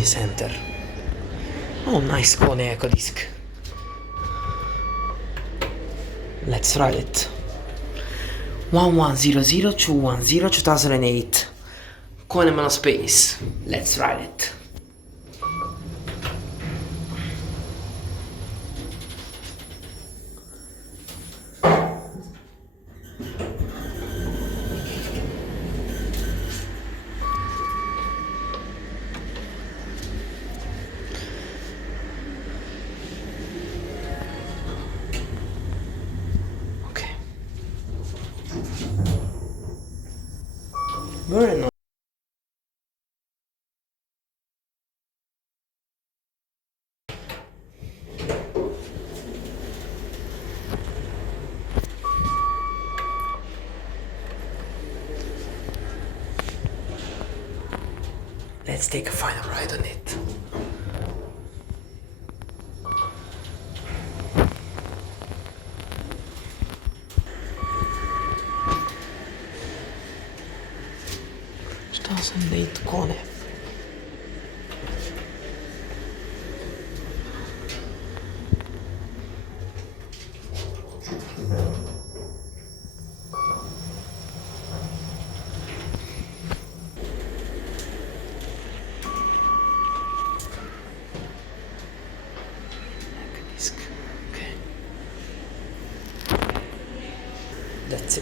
Emicenter. Oh, nice Kone Ecodisc. Let's ride it. 11002110 2008. Kone Monospace. Let's ride it. Okay. Very nice. Let's take a final ride on it. Kone.